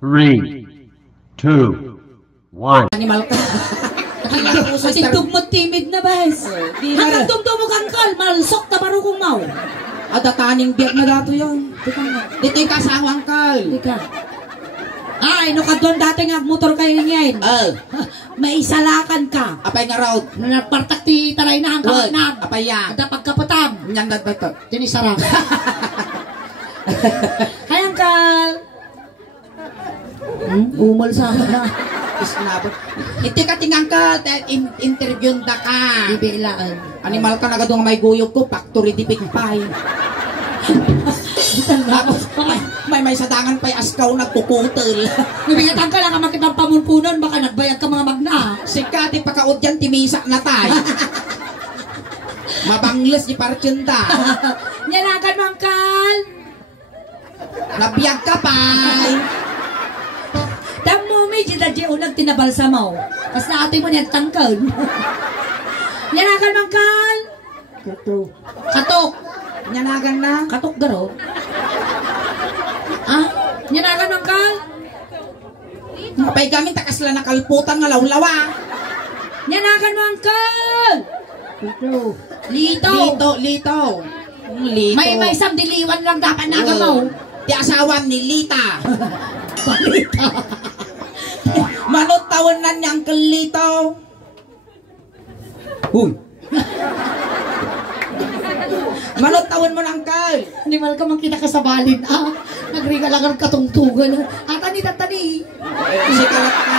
3, 2, 1. Animal ka. Tigtugmot timid na bes. Hanggang tugtugmog angkal, malsok na barukong mau. Adataning biyak na dato yun. Dito yung kasawang kal. Di ka. Ay, no ka doon dati nga motor kayo ngayon. May isalakan ka. Apay nga raw. Nagpartak ti taray na ang kamanag. Apay yan. Ada pagkapatam. Yan na dato. Tinisarang. Hay angkal. Umal sa akin na. Isnabot. Iti ka tingang ka, interview na ka. Bibilaan. Animal ka na gadong may guyog ko, factory di pikpay. may sadangan pa'y askaw nagkukutel. Nabigatan ka lang ang makitang pamunpunan, baka nagbayad ka mga magna. Sika, di pakaod yan, timisa na tayo. Mabangles di partyenta. Nyalagan mo angkal. Nabiyag ka pa'y. Damo may jidadji unang tinabalsa mo. Kas na ate mo niyang tangkal. Nyanagan mang kal. Katok. Nyanagan na. Katok garo. Ah? Nyanagan mang kal. Kapay gamin takasla na kalputan nga lawlawa. Nyanagan mang kal. Lito. Lito. May isang diliwan lang dapat naga mo. Di asawan ni Lita. Balita. Manot tawon na niyang kalito. Huy. Manot tawon mo ng kal. Hindi mal ka mang kinakasabalin. Nagriga lang ang katungtugan. Tani. Si kalat ka.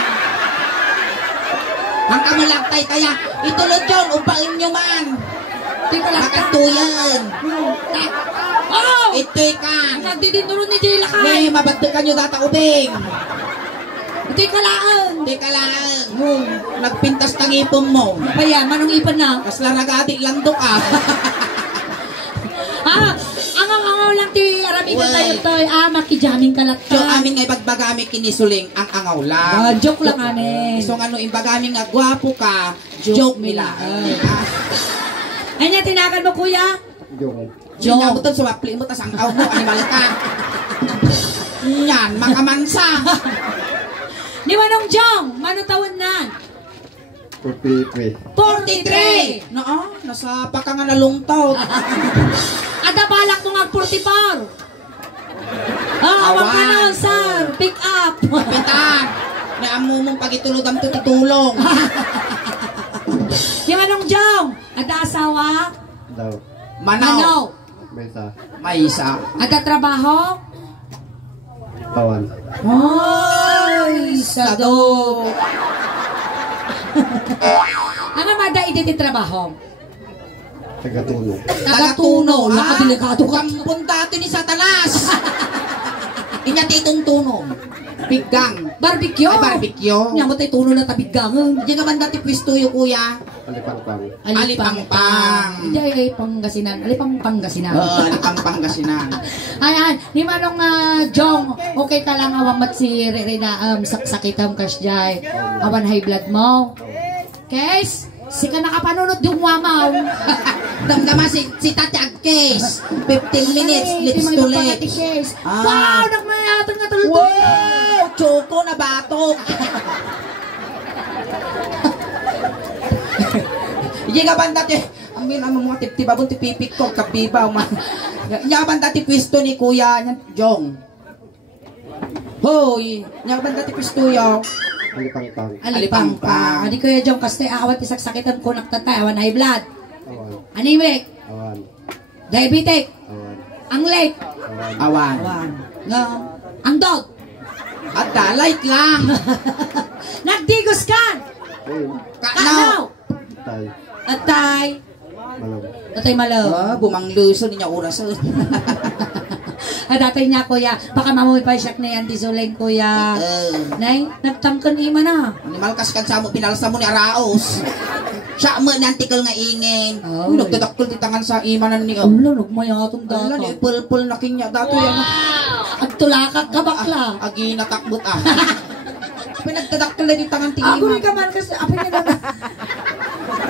Ang kamalaktay kaya itulod yun. Upain nyo man. Makatuyan. Oh! Ito'y ka. Nagdidinuro ni Jay Lakay. May mabagdagan nyo data ubing. Hindi ka laan. Nagpintas ng ipon mo. Kaya, manong ipan na. Kasla nag-adik lang do ka. Angaw lang ti aramido tayo to. Makijaming kalat ka. So amin nga ibagbagami kinisuling ang angaw lang. Joke lang ane. So ano imbagami nga gwapo ka, joke nila. Ay niya, tinagal mo kuya? Joke. Joke. Joke. Suwapli mo, tas angaw mo, animal ka. Yan, makamansa. Ni Manong Jong, mano taon na? 43! Nasa paka nga nalungtaw. Ada balak mo nga 44! Awang ka nun, sir! Pick up! Kapitan! Naamu mong pagitulog ang tutulong. Ni Manong Jong, ada asawa? Daw. Manaw. May isa. Ada trabaho? Tawan. Ay, sado. Ano mada iti trabaho? Tagatuno. Tagatuno. Nakadelikado ka. Kampun dati ni Satanas. Inyati itong tuno. Biggang. Barbecue. Ay, barbecue. Nyamot ay tuno na tabiggang. Diyan naman dati pwesto yung kuya. Alipangpang. Alipangpang. Diyan ay Pangasinan. Alipangpangasinan. Alipangpangasinan. Ayan, ni Manong Jong, okay ka lang awang mat si Rina sakitam kas jay. Awan high blood mo. Kes, sika nakapanunod yung wamaw. Damdama si Tati Agkes. 15 minutes, lips to lips. Wow, nagmayatan nga tulog. Wow, choco na batok. Hindi ka ba dati, amin ang mga tip-tibabon, tipipik ko, kabibaw man. Hindi ka ba dati pwesto ni Kuya, Jong? Hoy, hindi ka ba dati pwesto yung? Alipangpang. Alipangpang. Adi Kuya Jong, kasi awat isaksakitan ko naktatay, awan high blood. Awan. Anemic. Awan. Diabetic. Awan. Ang lake. Awan. No. Ang dog. At light lang. Nagdigos ka. Ayun. Kaknaw. Tay. Atay. Malam. Atay malaw. Bumangluso niya oras. Datay niya kuya. Baka mamuhay pa siyak na yan. Disuleng kuya. Nay, nagtangkan ima na. Animal kaskan sa mo, pinalsa mo ni Araos. Siya mo nantikal nga ingin. Oh, nagdadakol ti tangan sa ima na ni. Ala, nagmayatong data. Ala, pulpul na kinya. Dato yan. At tulakak ka bakla. Agi natakbot Pinagdadakol na di tangan ti ima. Ako rin ka man kasi. Apa niya naman.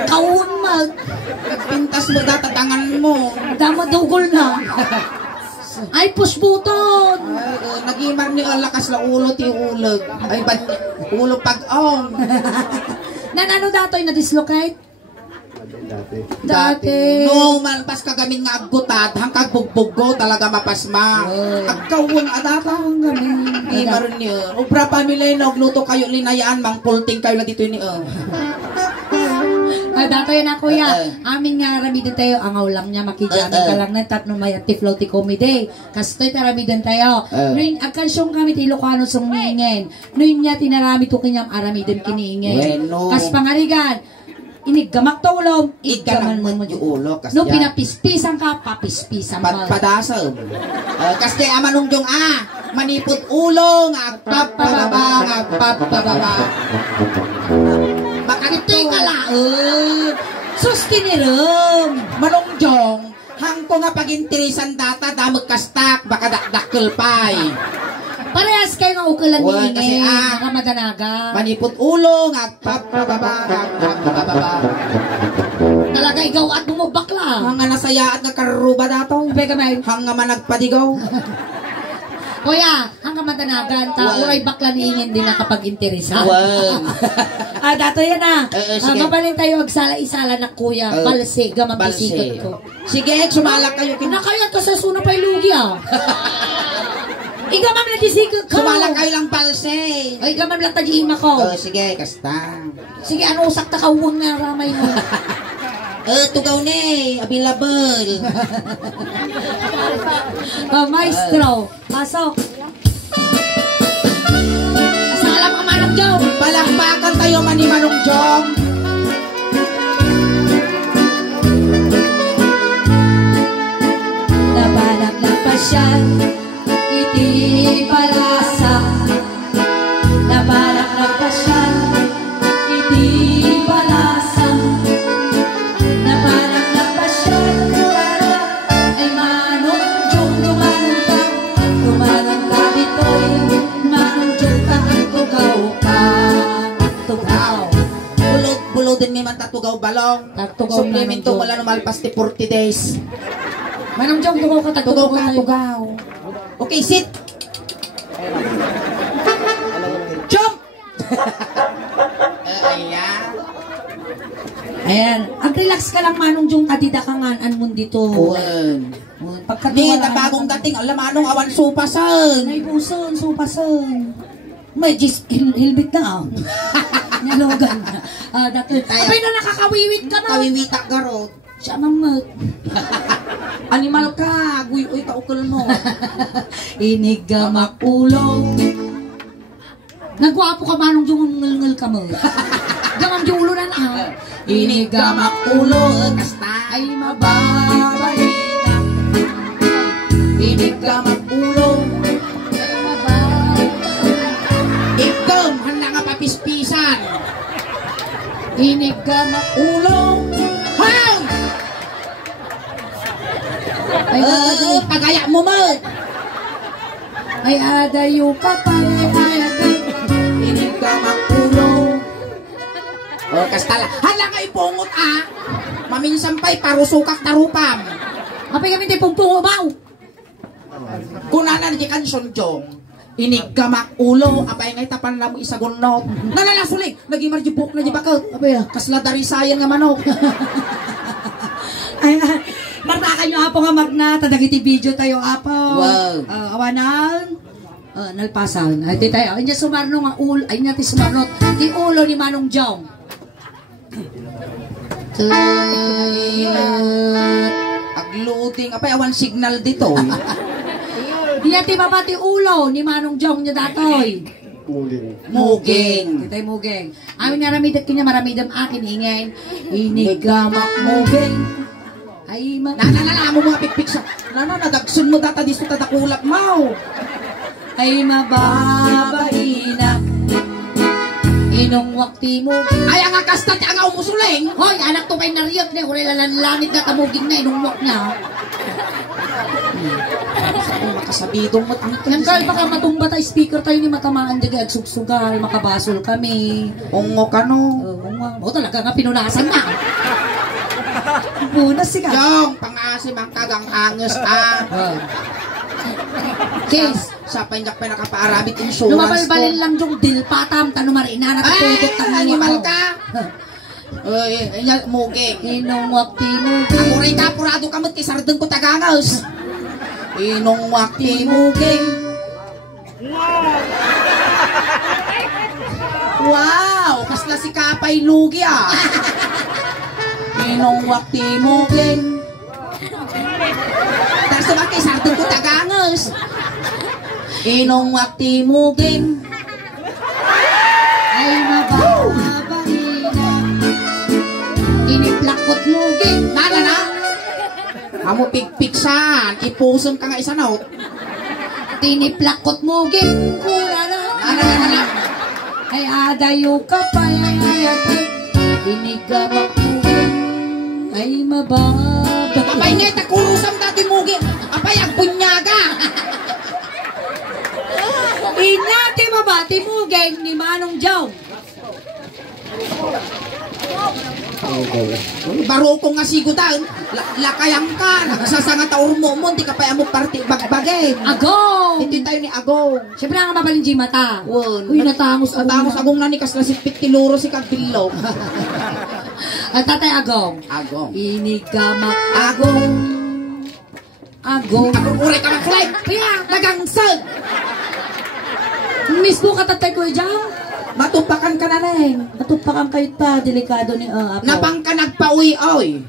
Kawun mag. Pintas mo data tangan mo. Dama dugol na. Ay, push button. Nagimar ni ang lakas na ulo ti ulog. Ay, ulo pag-ong. Nanano datoy na dislocate? Dati. No, malpas kagamin nga agutad, hangkag bugbuggo talaga mapasma. Agkawang adatang gamin. Di maron yun. Ubra pamilya na, ogluto kayo linayaan, mang pulting kayo na dito ni Dato yan na kuya. Amin nga ramidan tayo. Angaw lang niya makijamin ka lang ng tatno may tiflaw ti comedy. Kastoy taramidan tayo. Noon agkansyong kami ti Ilocano song niingen. Noon niya tinarami to kanyang aramidan kiniingen. Bueno. Kas pangarigan. Iniggamak to ulom. Iggaman mo yung ulo. No pinapispisan ka, papispisan mo. Padasam. Kasi amanong yung manipot ulo, agpapababa. Ito'y kalaon. Sustinirum. Manongjong, hangko nga pag-intirisan data, damag kastak, baka dakdakkel pay. Parehas kayo nga ukalan Well, kasi, ni nakamadanaga. Manipot ulo, agpapababa. Talaga ikaw at bumubakla. Hanga nasaya at nagkaruba dato. Sabi ka may, Hanga managpadigaw. Kuya, ang kamadanagan, uray bakla niingin din nakapag-interesa. Wow. Dato yan sige. mabalin tayo agsala-isala na kuya. Balse, gamang bisikat ko. Sige, sumalak kayo. Kinakayat ka sa suna pa'y lugi Igamam na disikat ko. Sumalak kayo lang palse. Ay, gamam lang tajima ko. Sige, kasta. Sige, ano usak takawang na ramay mo. Tugaw ni, available. Maestro, pasok. Asalam ka Manong Jong. Palakpakan tayo mani Manong Jong. Nabalak na pasyal, iti palasa. Nabalak na pasyal, iti palasa. Nabalak na pasyal, kurara, ay Manong Jong gumanong ka dito'y, Manong Jong ka at tugaw ka. Tugaw. Bulod-bulodin may man tatugaw balong. Tatugaw Suplemento Manong Jong. wala numalpas ti 40 days. Manong Jong, tugaw ka, Tugaw ka, tayo. tugaw. Okay, sit. Jump! Ayan. Ayan. Ag-relax ka lang, Manong Jong, kadida ka nga, anmon dito. Uwan. Pagkatiwala. Ni, na bagong dating, alam manong awan supasan. May buson, supason. May hilbit na Nalogan na. Dati. Abay na nakakawiwit ka na. Kawiwitak garot. Siya mamot. Animal ka, guy-uy kaukol mo. Inigamak ulo. Nagwapo ka, Manong Jong, ngal ka mo. Gamang Jong ulo na na. Inigamak ulo, kasta Ay mababalita. Inigamak ulo. Ikam, handa nga papispisan. Inigamak ulo. Hang! Ay adayo. Pagaya mo mo. Ay adayo ka pa. Ay adayo. Inigamak ulo. O, kasta lang. Handa nga ipungot Maminsampay, parusukak tarupam. Apay kami tayo pumpungo ba? Kunanan di kansyon jong. Inigamak ulo. Apay ngay tapan lang mo isagunot. Nalalasulig. Naging marjibuk na di bakit. Apay Kasla dari sayan nga manok. Ay, martakan nyo apo nga magna. Tadagiti video tayo apo. Wow. Awanan. Nalpasan. Ay, di tayo. Ay, niya sumarno nga ulo. Ay, niya ti sumarno. Di ulo ni Manong Jong. Agloading. Apay awan signal dito. Di niya ti babati ulo ni Manong Jong niya datoy. Muling. Muging. Kita'y mugeng. Amin naramidat kanya maramidam akin ingay. Inigamak mugeng. Ay, Nananala mo mga pikpik sa... Nadagsun mo data diso tatakulak mo. ay mababaina. Inong wakti mo. Ay, ang akasta ti ang umusuling. Hoy, anak to kay nariyot na. Kung lanit na kamuging na inong wak na. Makasabidong mo ang Yan kal, baka matumba tayo speaker tayo ni matamaan diga at sugsugal. Makabasol kami. Ungo ka no. Oo, talaga nga pinunasan na. Punas siya. Jong, pangasim ang kagang angus Kiss. Sa panjak pa nakapaarabit insurance Lumabalbalin lang yung dilpatam, tanumarina, natutudot ang animal ka! Ay, muging. Inong wakti muging. Ako rin kapurado kamot kay sardeng ko tagangaws. Inong wakti muging. Wow! Kasla si Kapay Lugi ah. Inong wakti muging. Tapos naman kay sardeng ko tagangaws. Inong wakti muging. Ay mababahina. Iniplakot muging. Nana na? Amo pigpiksan. Ipuson ka nga isa na. Tiniplakot muging. Kuna na. Nana. Ay adayo ka pa. Inigamak muging. Ay mababahina. Apay neta kurusam dati muging. Apay agpunyaga. Inyati mabati muging ni Manong Jong. Baro ko nga sigutan. Lakayang ka. Nagsasanga taur mo mo. Di ka pa mo party bagbagay. Agong! Ito tayo ni Agong. Siyempre nga mabalin di mata. Won. Uy, natangos ako. Natangos Agong nanikas na si Pitiluro si Kagbilog. At tatay Agong. Agong. Inigamak Agong. Agong. Agong uray ka ng flight. Kaya nagangsag. Mismo ka tatay ko dyan. Matupakan ka na rin. Matupakan kayo pa. Delikado ni Apo. Napang ka nagpauwi-oy.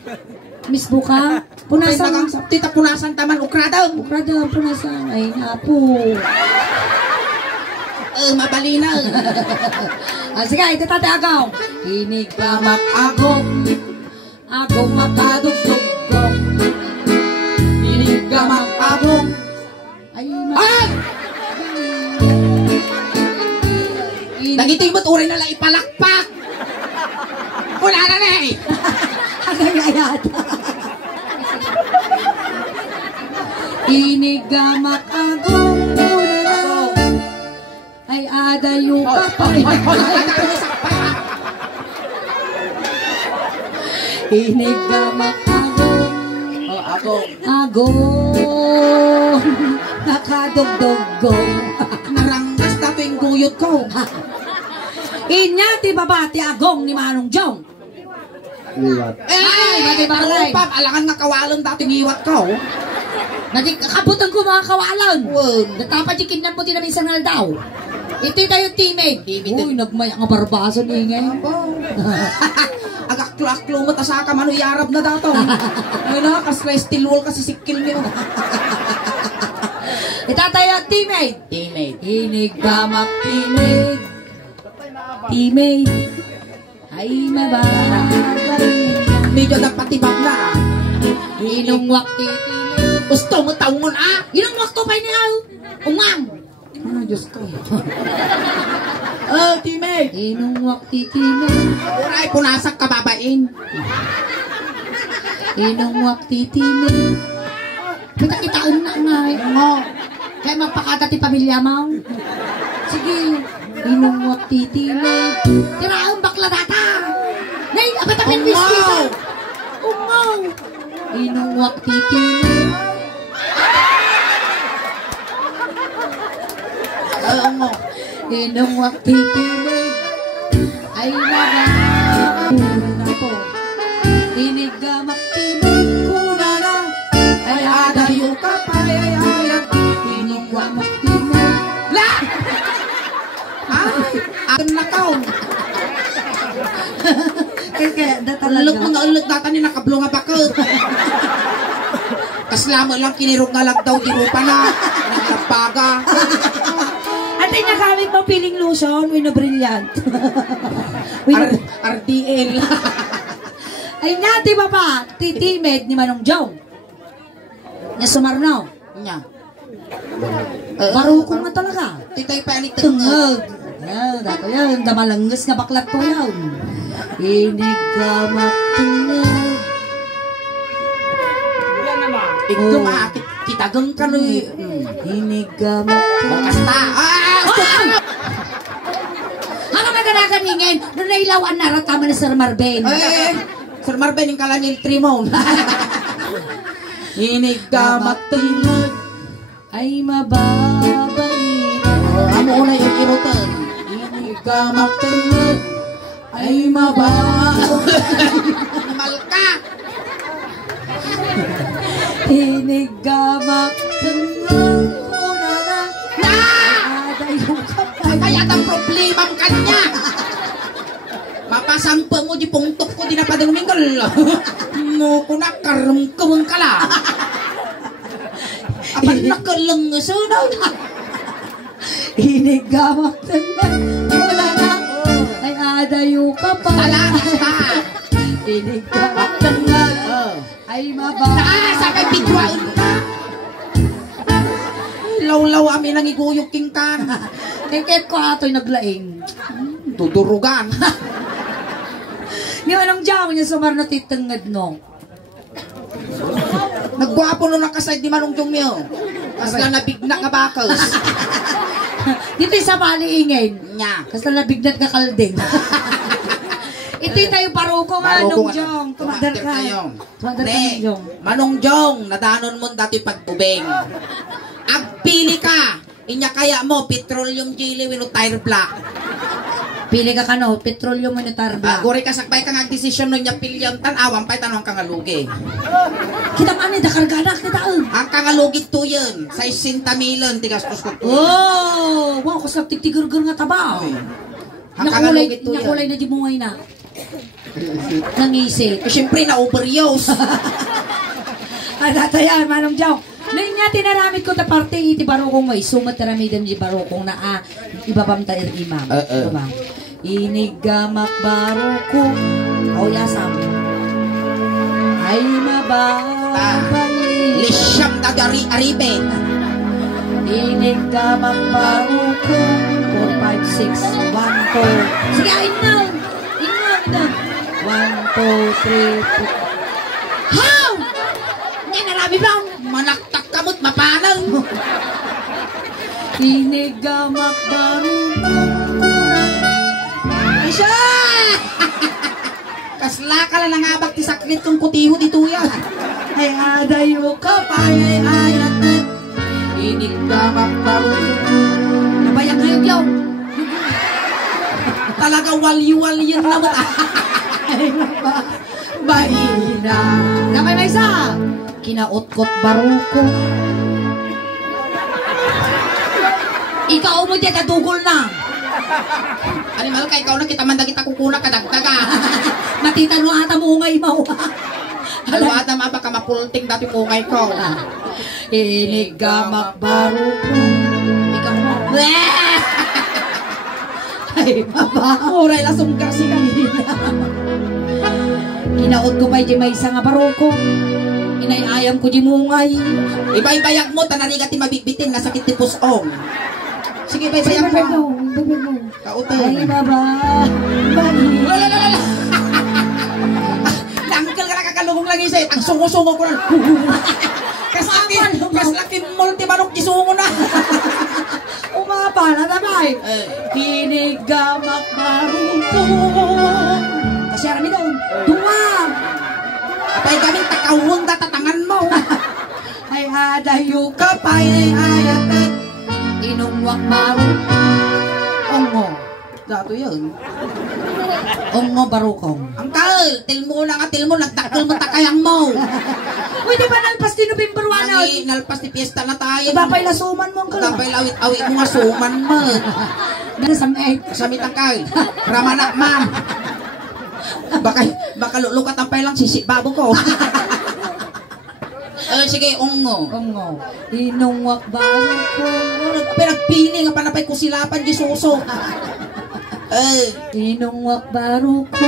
Mismo ka. Punasan. Tita punasan taman ukradam. Ukradam, punasan. Ay, Apo. Mabalina. Sige, ito tatay Agong. Inigamak Agong. Agong makadugdugong. Inigamak Agong. Ay, Ay! Nagitoy mo't uray na lang ipalakpak. Wala na na eh. Agayayat. Inigamak Agong. Ay adayo ka pa. Inigamak Agong. Agong. Agong. Nakadugdugong. Naranggas na tuwing guyot ko. Inyati babati Agong ni Manong Jong. Liwat. Bati balay. Pap, alangan nga kawalan dati ngiwat ko. Nagkakabutan ko mga kawalan. Wag. Natapat yung kidnap mo din namin sa ngal daw. Ito tayo teammate. Uy, nagmaya nga barbaso ni ngay. Agak-klak-klo mo tasaka mano yarab na dato. Ngayon na, kasla steel wall kasi sikil niyo. Ito tayo teammate. Teammate. Inigamak teammate. Teammate. Ay mababay. Medyo nagpatibak na. Inong wakti teammate. Gusto mo taungon ah? Inong wakto pa niya. Umang. Ah, Diyos ko. Oh, teammate. Inong wakti teammate. Uray, punasak ka babain. Inong wakti teammate. Kita-kitaan na nga. Ngo. Kaya magpakata ti pamilya mo. Sige. Inong wakti teammate. Tiraang bakla data. Nay, abat ang pinwis-wis. Ungaw. Inong wakti teammate. Ngo. Inong wakti teammate. Ay nagagawa na po. Inigamak teammate ko na lang. Ay adayo ka pa, ay ayat. Inigamak teammate. La! Ay, akin na kaw. Kaya Ulog mga ulog data ni nakablo nga bakit. Kaslamo lang kinirog nga lang daw di rupa na. Naglapaga. At nagamit mo peeling lotion, wino brilliant. RDL. Ay nati ba pa, titimed ni Manong Jong. Nya sumarno. Nya. Baro ko nga talaga. Titay palit Tungag. Dato yan, damalanggas nga baklat ko yan. Inigamak tungag. Ito maakit kitagang ka no. Inigamak tungag. Kasta. Ano maganagan hingin? Nung nailawan na ratama ni Sir Marben. Sir Marben yung kalanyil trimon. Inigamak tungag. ay mababait. Amo una yung irutan. Inigamak tengod ay mababait. Malka. Inigamak tengod una na adayo ka pa. Kaya ang problema ang kanya. Mapasampa mo di pungtok ko di na padaluminggal. Mo ko na karumkumang kala. Apan nakalang sunaw. Inigamak tengod una na ay adayo ka pa. Talagas pa. Inigamak tengod ay mababait. Sa kay bidwaon ka. Law-law amin ang iguyok kingkan. Kaya ko ato'y naglaing. Tudurugan. Ni anong jaw niya sumar na titengad no. Nagwapo no nakaside ni Manong Jong niyo. Kasla nabigna nga bakals. Dito sa maliingin. Nya. Kasi nabignat ka kalding. Ito'y tayo paruko nga nung Jong. Tumadar ka. Tumadar ka nung Jong. Manong Jong, nadanon mo dati pagtubeng. Agpili ka. Inya kaya mo, petroleum jelly wino tire black. Pili ka kano, petroleum monetar ba? Guri ka sakbay ka nga desisyon nun niya pilyon, tanawang pa'y tanong kang alugi. Kita ka da kargana, kita Ang kang alugi to yun, sa 60 milyon, tigastos ko to. Oh, wow, kasi tigtigur-gur nga taba. Ang kang alugi to Nakulay yun. na di bungay na. Nangisit. Siyempre na overuse. Adatayan, Manong Jaw. Ngayon nga, tinaramit ko ta parte iti barokong may sumat taramidam di barokong na ibabam ta imam. Diba? Inigamak barokong yasam ay mababalik. Lisyam na dari aribe. Inigamak barokong 4, 5, 6, 1, 2. Sige, inaw. 1, 2, 3, 4. How? Hindi narami ba? Manaktak kamot, mapanang. Inigamak barokong. Isya! Kasla ka lang nangabak ti saklit kong kutiho dito yan. Ay adayo ka pa ay ayat. Inigamak barokong. Nabayang hayag yaw. Talaga wali-wali yun naman. Ay bahina. Napay may isa. Kinautkot baroko. Ikaw mo dyan natugol na. Animal ka, ikaw na kita manda kita kukuna kadagdaga. Matitan mo ata mo ngay mo. Alwata ma baka mapulting dati mungay ko. Inigamak baroko. Ikaw mo. Ay, baba. Uray lasong kasi kanina. Kinaot ko pa di may isa nga baroko. Inayayam ko di mungay. Ibay-bayak mo, tanariga ti mabigbitin, nasakit ti pusong. Sige, ibay-bayak mo. Kautay. Ay, baba. Lalalala. Nangkal ka nakakalungong lang isa. Ang sungo-sungo ko na. Kaslaki multi-manok isungo na. Umapala na ba eh? Kinigamak baroko. Kasi arami doon. Duwag. Apay kaming takawang datatangan mo. Ay adayo ka pa ay ayat. Inungwak baroko. Ongo. Dato yun. Ongo barokong. Angkal, tilmo na nga tilmo, nagtakil mo takayang mo. Uy, di ba nalpas di November 1? Nalpas ni piyesta na tayo. Ibapay lasuman mo ang kalong. Tapay lawit-awit mo nga suman mo. Nasamay. Kasamit ang kay. Ramanak man. Baka lulukat ang pailang sisik babo ko. Sige, ongo. Ongo. Inungwak barokong. Pinagpili nga panapay ko silapan di suso. Inungwak barokong.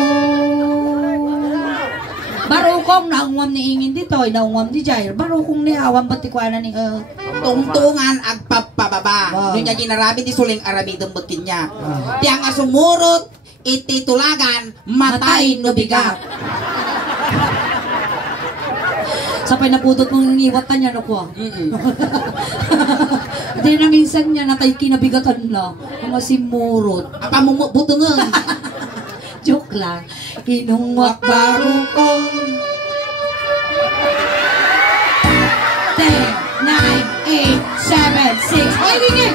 Barokong naungwam ni Ingin dito, naungwam di Jair. Barokong ni awam ba't ikwana ni Tungtungan agpapababa. Doon niya ginarabi di suling arabidong butin niya. Tiang nga sumurot, ititulagan, matay no bigat. Sapay napudot mong iwat na niya, no po? Hindi na minsan niya natay kinabigatan na. Mga simurot. Apa mo butungan. Joke lang. Inungwak barokong. 10, 9, 8, 7, Ay, lingin!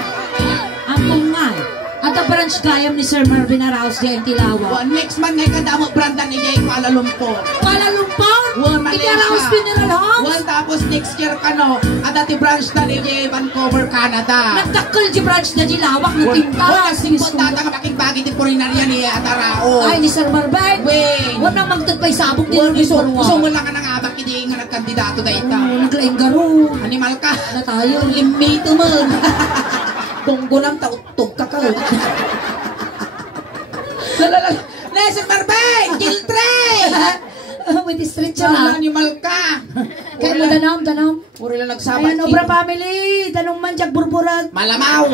Ang bungal. At ang branch gayam ni Sir Marvin Arauz di ang Tilawa. Next month ngay kadamo branda ni Jay Kuala Lumpur. Kuala Lumpur? Malaysia. Arauz Funeral Homes? Tapos next year kano, at ati branch na ni Jay Vancouver, Canada. Nagdakkel di branch na di lawak na tinta. Simpon tata ka makigbagi di purinarya ni Atarao. Ay, ni Sir Marvin. Wait. Huwag nang magtagpay sabog din yung Gusto Isorwa. mo lang ka nangabak hindi nga nagkandidato na ita. Naglaing garo. Animal ka. Na tayo. Limito mo. Tunggo lang tautog ka ka. Sir Marvin! Kiltre! With the stretcher na. Animal ka. Kaya mo danom. Puri lang nagsabat. Ayan, Obra Family. Tanong man diyag burburag. Malamaw.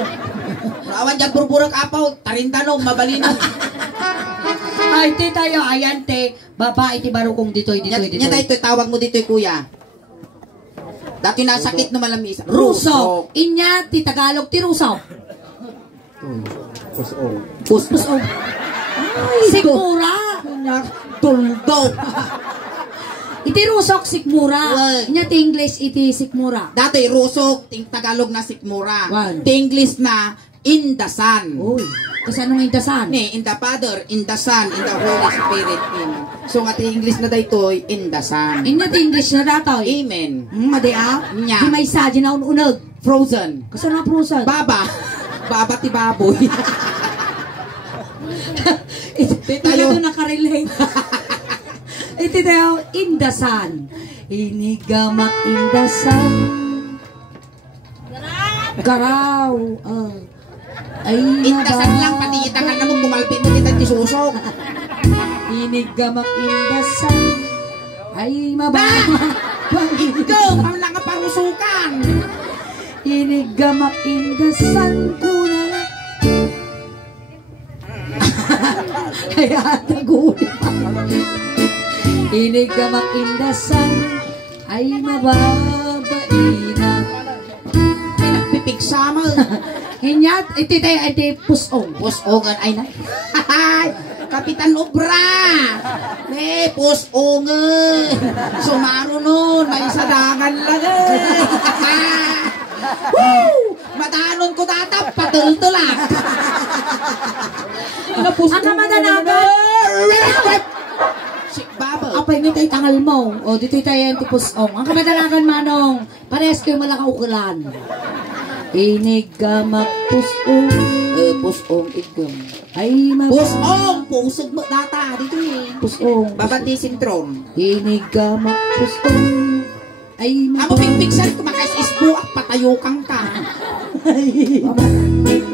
Rawan dyan burburag apaw. Tarintanong, mabalinaw. Ay, ti tayo. Ayan, te. Babae, ti barukong ditoy. Nya tayo tawag mo dito, kuya. Dati nasakit na malamis. Ruso. Inya, ti Tagalog, ti Ruso. Pusong. Puso. Ay, Sikmura. Tuldo. Iti Rusok, Sikmura. Well. Inya, ti English, iti Sikmura. Dati rusok, ting Tagalog na sikmura. One. Ting English na indasan. Uy, kasi anong indasan? In the Father, in the Son, in the Holy Spirit. Amen. So nga ti English na daytoy indasan. Inya, ti English na datoy. Amen. Madia? Nya. Di may sa, di na ununag. Frozen. Kasi na Frozen. Baba. Baba ti baboy. Tayo doon nakarelate. Ito tayo, indasan. Inigamak indasan. Garaw. Ay, Indasan lang, pati itangan na mo, bumalpin mo kita ti susok. Inigamak indasan. Ay, mababa. Ikaw, parang lang ang parusukan. Inigamak indasan ko na lang. Kaya nagulit pa. Inigamak indasan ay mababaina. Ay, nagpipigsama. Hinyat, iti tayo, iti pusong. Pusogan ay na. Kapitan Obra. Pusogan. Sumaro nun, may sadangan lang Woo! Matanon ko tatap, patultulak. Ang kamadanagan. Si Baba. Apay may tayo tangal mo. O, dito tayo yung tipusong. Ang kamadanagan, Manong. Parehas kayo malakaukulan. Inigamak pusong. Pusong igam. Ay, Pusong! Pusog mo data. Dito pusong. Babati sintron. Inigamak pusong. Ay, Amo pigpigsan, kumakais isbo at patayukang ka.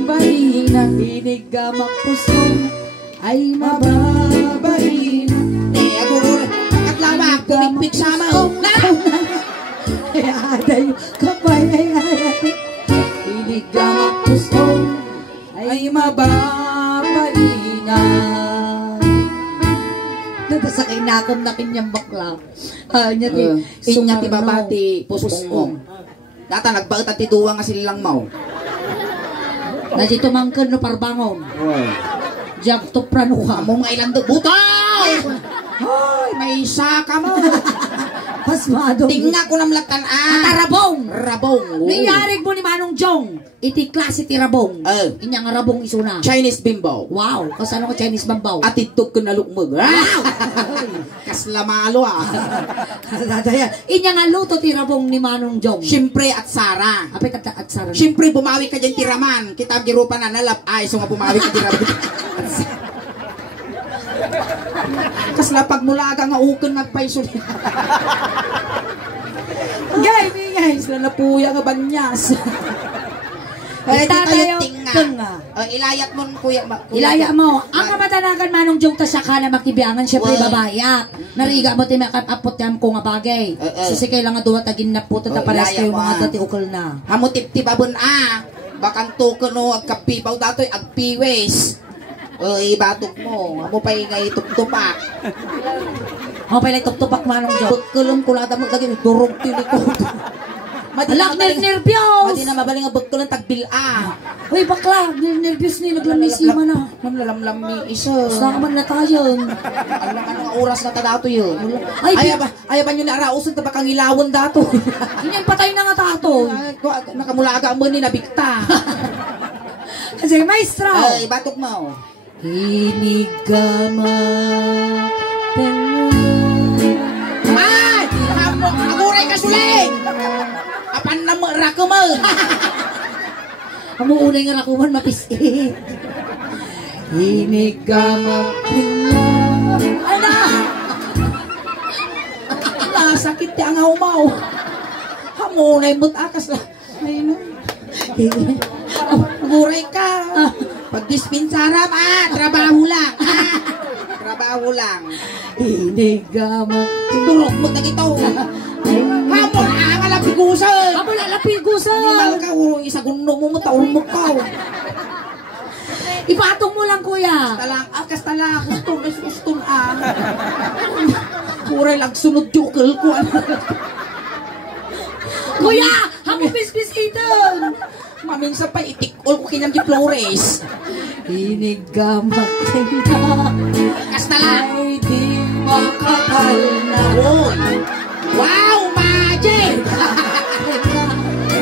Bahina, inigamak pusong. Ay, mababaina. Ako at lawak, pigpigsama. Kaya tayo, kapay ay inigamak pusong. Ay, mababaina. Sa kinakom na kinyang bakla. Inya Inya ti babati, pusong. Data nagbaut at tituwa nga silang mau. Na dito mangken no parbangon. Jag to pranuha. Amo nga ilan to, butay! Hoy, may isa ka mo. Pasmado. Tingna ko ng latan Rabong. Rabong. Niyarig mo ni Manong Jong. Iti klase ti rabong. Inya nga rabong isuna. Chinese bimbo. Wow, kasano ko Chinese bambaw? At itog ko na lukmag. Wow! Kaslamalo Inya nga luto ti rabong ni Manong Jong. Siyempre at Sara. Apit at Sara. Siyempre bumawi ka dyan tiraman. Kitab girupa na nalap. Ay, so nga bumawi ka tiraman. Kasla pagmulaga nga ukon nagpaiso niya. Gay, guys, lalapuya nga banyas. Ay, di tayo tinga. Ilayat mo, kuya. Ilaya mo. Ang kamatanagan Manong Jong ta siya ka na makibiangan siyempre babayak. Nariga mo ti makapapot yam ko nga bagay. Sisikay lang nga duwa tagin na puto ta pares kayo mga dati ukol na. Hamutip-tip abon Bakang tukon no agkapibaw datoy agpiwes. Ibatok mo. Amo pa ingay tuptupak. Mo pa ilay tuptupak Manong Jong. Kulong kulata mo lagi durog tilikod. Alak na nervyos. Madi na mabaling nga bugto ng tagbila. Uy, bakla, nervyos ni, naglamisi man na. Manlalamlami isa. Saan ka man na tayo? Alam ka nung oras na tadato yun. Ay, Ay ba nyo na arausan ta bakang ilawon dato. Ganyan patay na nga tato. Nakamulaga mo ni nabikta. Kasi maestro. Ay, batok mo. Hinigama. Ay! Aguray ka suling! Apan na mo, rako mo! Amo unay nga rakuman mapisit. Hinigama. Ala! Sakit ti ang umaw. Hamunay mo't akas na. Ayun. Aguray ka. Pagdispensara trabaho lang. Trabaho lang. Hinigama. Turok mo na ito. Hamon, ang alapigusan. Amo na lapigusan. Animal ka, isa gundo mo taon mo ka. Ipatong mo lang, kuya. Talang, akas talang, gustong Kuray lang sunod jukal ko. Kuya, hamo pispisitan. Maminsan pa itikol ko kinang di Flores. Hinigama tingna. Akas talang. Ay di makakal na. Wow, magic!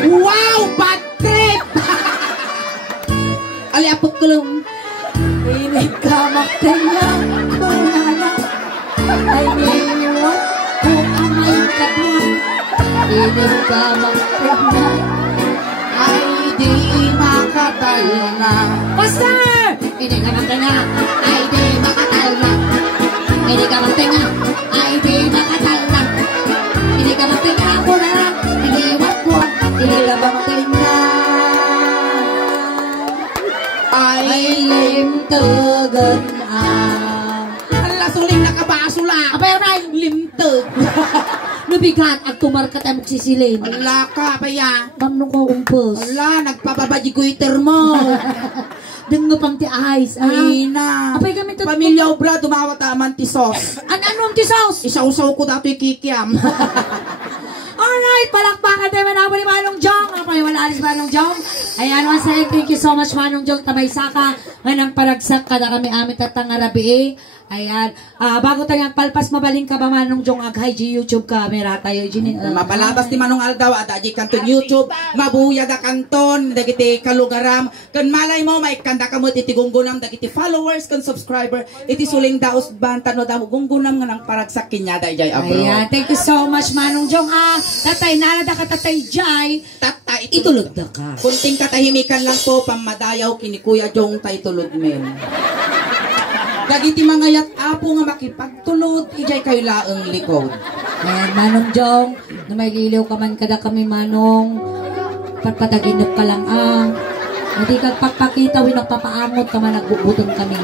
Wow, bad trip! Aliapot ko lang. Hinigama tingna. Kunana. Ay niwan. Kung amay katna. Hinigama tingna. Ay di makatal na. Pastor! Hinigama tingna. Ay di makatal na. Hinigama tingna. Ay di makatal na. Hinigama tingna ako na lang. Hiniwat ko. Hinigama tingna. Ay Limtagan ala suling nakabaso lang. Apa yan, Ray? Limtag. Nabigat ang tumarkat ay magsisilin. Ala ka, paya. Mamnong ko umpos. Ala, nagpababadi ko iter mo. Dengo pang ti eyes. Ay na. Apay kami to. Pamilya obra, dumawat aman ti sos. Ano ang ti sauce? Isaw-saw ko dato ikikiam. Alright, palakpakan tayo manabo ni Manong Jong. Ang paliwalalis Manong Jong. Ayan, once again, thank you so much Manong Jong. Tabay saka, manang paragsak ka na kami amin tatang arabi. Ayan, bago tayo palpas, mabaling ka ba Manong Jong? Aghay, YouTube camera tayo. Mapalabas ti Manong Aldaw at aji kanton YouTube. Mabuyag a kanton, dagiti kalugaram. Kan malay mo, may kanda ka mo iti gunggunam, dagiti followers, kan subscriber. Iti suling daos bantan no damo gunggunam nga nang paragsak kinyada ijay abro. Ayan, thank you so much Manong Jong. Tatay, narada ka tatay Jai. Tata, Itulog na ka. kunting katahimikan lang po, pamadayaw kini Kuya Jong tay tulod men. Dagiti mga yat apo nga makipagtulod, ijay kayo laeng likod. Ayan, Manong Jong, na may liliw ka man kada kami Manong, patpataginip ka lang hindi ka pagpakita, winagpapaamot ka man, nagbubuton kami.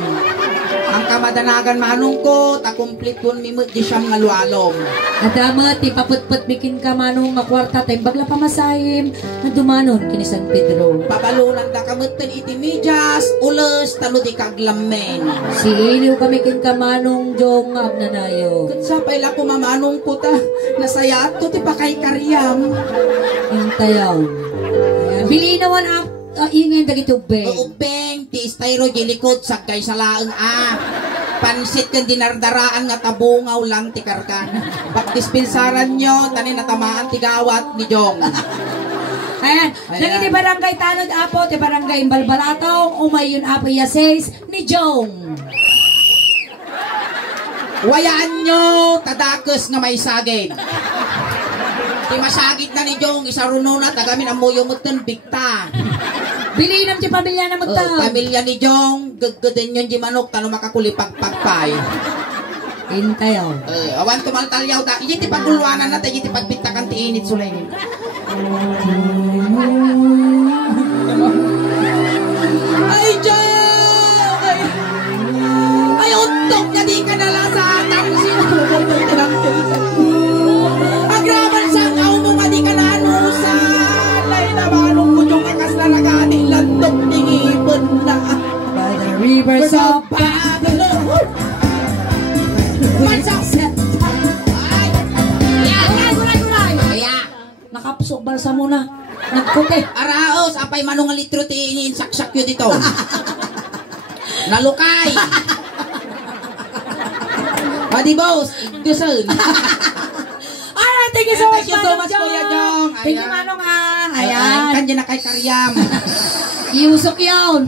Ang kamadanagan Manong ko, takumplit kun mimut di siyam nga lualom. Adamat, ipaputput bikin ka Manong, makwarta tayo, bagla pamasayim, na dumanon, kini San Pedro. Pabalunan da kamutan iti medyas, ulos, talo di kaglamen. Si iliw kami kin ka Manong Jong, abnanayo. Sa paila ko mamanong ko ta, nasaya to ti pakay karyam. Yung tayaw. Ayan, bili naman ingay dagiti ubeng. Ubeng, ti styro gilikod, sagkay sa laeng pansit kan dinardaraan nga tabungaw lang ti karkan. Pagdispensaran nyo, tani natamaan ti gawat ni Jong. Ayan, nagiti barangay Tanod Apo, ti barangay Imbalbalatong, umayon Apo Yases, ni Jong. Wayaan nyo, tadakes nga may sagid. Ti masagid na ni Jong, isa runo na, tagamin ang muyo mo bigta. Bili nam ti pamilya na magtaw. Pamilya ni Jong, gaggaden yun di manok, tano makakulipagpagpay. Intayaw. Awan tumaltalyaw da, iji ti pagulwanan na, iji ti pagbitakan ti init sulay. Ay, Jong! Ay, untok na di ka nalasatan. Agraman sa kao mo, di ka nanusan. Ay, namanong mo yung akas na nagani, landok ni ibon na. By the rivers of Babylon. Mansak set. Ay, Guray, guray, guray. kaya, Nakapsat Sok balsa mo na. Nagkote. Araos, apay manong nga litro ti iniinsak-sak yun dito. Nalukay. Padi boss, Dusun. Alright, thank you so much, Thank you so much, Kuya Jong. Thank you, Ayan. Manong ah. Ayan. Ayan. Kanya na kay Karyam. Iusok yun.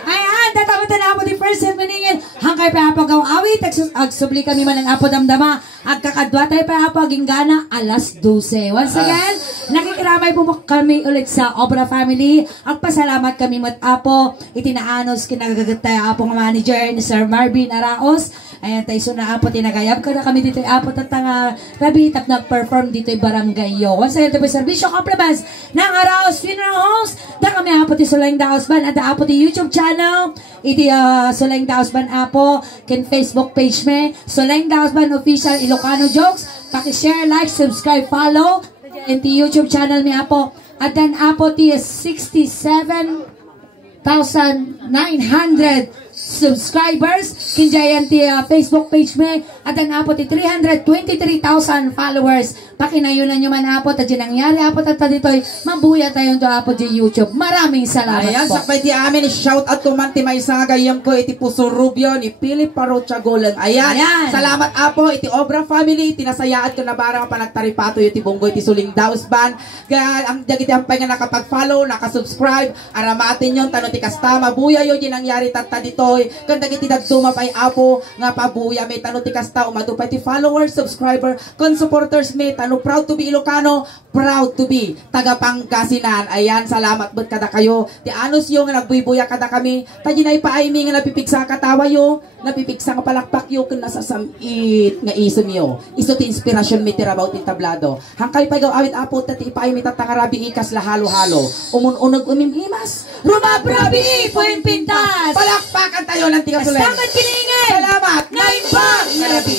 Ayan, tatawid na ako di first and paningin. Hangkay pa apagaw awit, agsubli kami man ang apo damdama. Agkakadwa tayo pa apo ginggana, alas 12. Once again, nakikiramay po kami ulit sa Obra Family. Agpasalamat kami mat apo. Itinaanos kinagagat tayo apo nga manager ni Sir Marvin Araos. Ayan tayo so na apo tinagayab ka na kami dito apo tatang rabi tap nag-perform dito barangay yo. Once again, ito po servisyo compliments ng Araos Funeral Homes. Da kami apo ti Sulayng Daos Ban at apo ti YouTube channel. Iti Sulayng Daos Ban apo ken Facebook page me Sulayng Daos Ban official Ilocano Jokes. Paki-share, like, subscribe, follow. Iti YouTube channel mi apo. At then apo ti 67,900 subscribers. Kinjayan ti Facebook page me. At ang apo ti 323,000 followers. Pakinayunan nyo man apo. At dyan nangyari apo at dito'y mabuya tayong do apo di YouTube. Maraming salamat Ayan, po. sakay ti amin, shout out ko man ti may isang gayam ko, iti Puso Rubio, ni Philip Parocha Golan. Ayan, Ayan. salamat apo, iti Obra Family, tinasayaat ko na barang panagtaripato, iti Bunggoy, iti Suling Daos Ban. Kaya, ang dagiti hampay nga nakapag-follow, nakasubscribe, aramatin yon tanong ti kasta, mabuya yun, yung nangyari tata ditoy, kung dagiti dagduma pa'y apo, nga pabuya, may tanong ti kasta, umadupay ti followers, subscriber, kung supporters may tanong, proud to be Ilocano, proud to be taga Pangasinan. Ayan, salamat bet kada kayo. Ti anos yo nga nagbuy-buya kada kami. Tadi na ipaimi nga napipigsa katawa yo, napipigsa nga palakpak yo ken nasasamit nga isom yo. Iso ti inspirasyon mi ti rabaw ti tablado. Hangkay pagaw awit apo tati ipaimi tatangarabi ikas la halo-halo. Umun-unog umimhimas. Rumabrabi point pintas. Palakpakan tayo ng tiga sulen. Kastaman kiningin. Salamat. Naimbang. Ngarabi.